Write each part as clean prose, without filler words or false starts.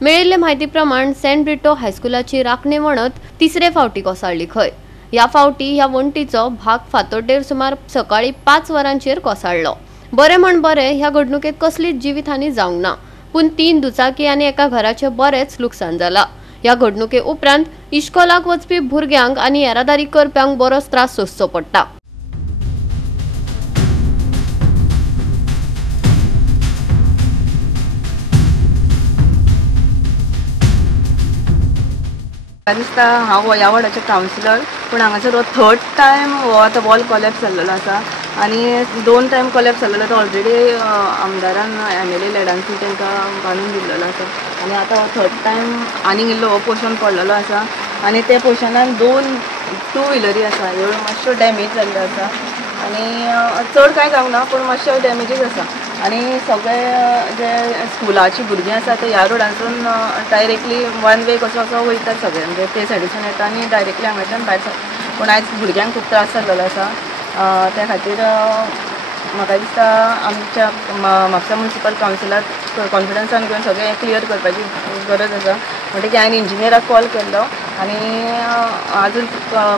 मेळिल्ले म्हायती प्रमाण सेंट ब्रिटो हायस्कुलाची राखणी वणत तिसरे फावटी कोसळ्ळी खंय। ह्या फावटी ह्या वणटीचो भाग फातोड्डेर सुमार सकाळी 5 वरांचेर कोसळ्ळो। बरे म्हण बरे ह्या घडणुकेत कसलीच जिवितहानी जावंक ना, पूण 3 दुचाकी आनी एका घराचे बरेच लुकसाण जाला। ह्या घडणुके उपरांत इश्कोलाक वचपी भुरग्यांक आनी येरादारी करप्यांक बरोच त्रास सोंसचो पडटा। दिसता हांव ह्या वॉर्डाचें कावन्सिलर, पूण हांगासर हो 3rd टायम हो आतां वॉल कोलॅप्स जाल्लो आसा आनी 2 टायम कोलॅप्स जाल्लो तो ऑलरेडी आमदारान MLA लॅडांसी तांकां बांदून दिल्लो आसा आनी आतां हो 3rd टायम आनीक इल्लो हो पोर्शन पडलेलो आसा आनी त्या पोर्शनान 2 टू व्हिलरी आसा ह्यो मातश्यो डॅमेज जाल्ल्यो आसा आनी चड कांय जावंक ना पूण मातश्यो डॅमेजीस आसा आनी सगळे जे स्कुलाची भुरगीं आसा ते ह्या रोडांसून डायरेक्टली वन वे कसो वयतात सगळे म्हणजे ते सायडीसून येता आनी डायरेक्टली हांगाच्यान भायर पूण आयज भुरग्यांक खूब त्रास जाल्लो आसा त्या खातीर म्हाका दिसता आमच्या म्हापसा म्युनिसिपल कावन्सिलाक कॉन्फिडन्सान घेवन सगळें क्लियर करपाची गरज आसा। म्हणटकीर हांवें इंजिनियराक कॉल केल्लो आनी आजून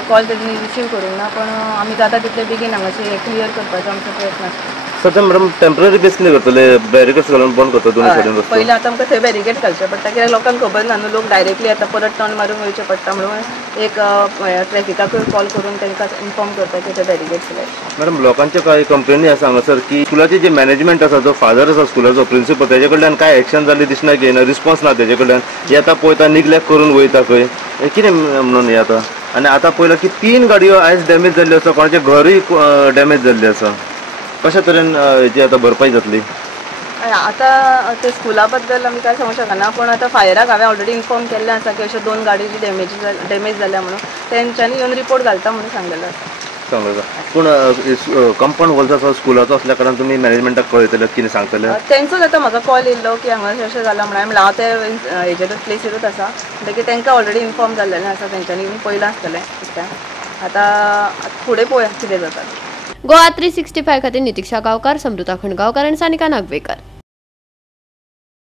कॉल तेणी रिसीव करूंक ना, पण आमी जाता तितले बेगीन हांगाचे क्लियर करपाचो आमचो प्रयत्न आसा। सध्या मॅडम टेम्पररी बेस कितें करतले, बॅरिकेड्स घालून बंद करता दोनूय सायडीन रस्तो? पयलीं आतां आमकां थंय बॅरिकेड घालचे पडटा कित्याक लोकांक खबर ना न्हू, लोक डायरेक्टली आतां परत टर्न मारून वयचे पडटा म्हणून एक ट्रॅफिकाकूय कॉल करून तांकां इन्फॉर्म करता की ते बॅरिकेड्स लाय। मॅडम लोकांचे कांय कंप्लेनी आसा हांगासर की स्कुलाचे जे मॅनेजमेंट आसा, जो फादर आसा स्कुलाचो प्रिंसिपल, तेजे कडल्यान कांय एक्शन जाल्ली दिसना, घेयना रिस्पॉन्स ना तेजे कडल्यान, येता पळयता निग्लेक्ट करून वयता खंय, कितें म्हणून हें आतां? आनी आतां पळयलां की 3 गाडयो आयज डॅमेज जाल्ल्यो आसा, कोणाचें घरूय डॅमेज जाल्लें आसा, कशा तरेन हेची आतां भरपाई जातली? आतां ते स्कुला बद्दल आमी कांय सांगूंक शकना, पूण आतां फायराक हांवें ऑलरेडी इन्फॉर्म केल्लें आसा की अश्यो 2 गाडयोची डॅमेज जाल्या म्हणून तेंच्यांनी येवन रिपोर्ट घालता म्हणून सांगलेलो आसा। पूण कंपाउंड वॉल्स आसा स्कुलाचो असल्या कारणान तुमी मॅनेजमेंटाक कळयतले, कितें सांगतले? तेंचोच आतां म्हाका कॉल येयल्लो की हांगा अशें जालां म्हणून हांव ते हेजेरूच प्लेसीरूच आसा, म्हणटकीर तेंकां ऑलरेडी इन्फॉर्म जाल्लेलें आसा, तेंच्यांनी पयलां आसतलें आतां फुडें पळोवया कितें जाता। गोवा 365 खातीर नितीक्षा गांवकार, समृता खणगांवकार आनी सानिका नागवेकर।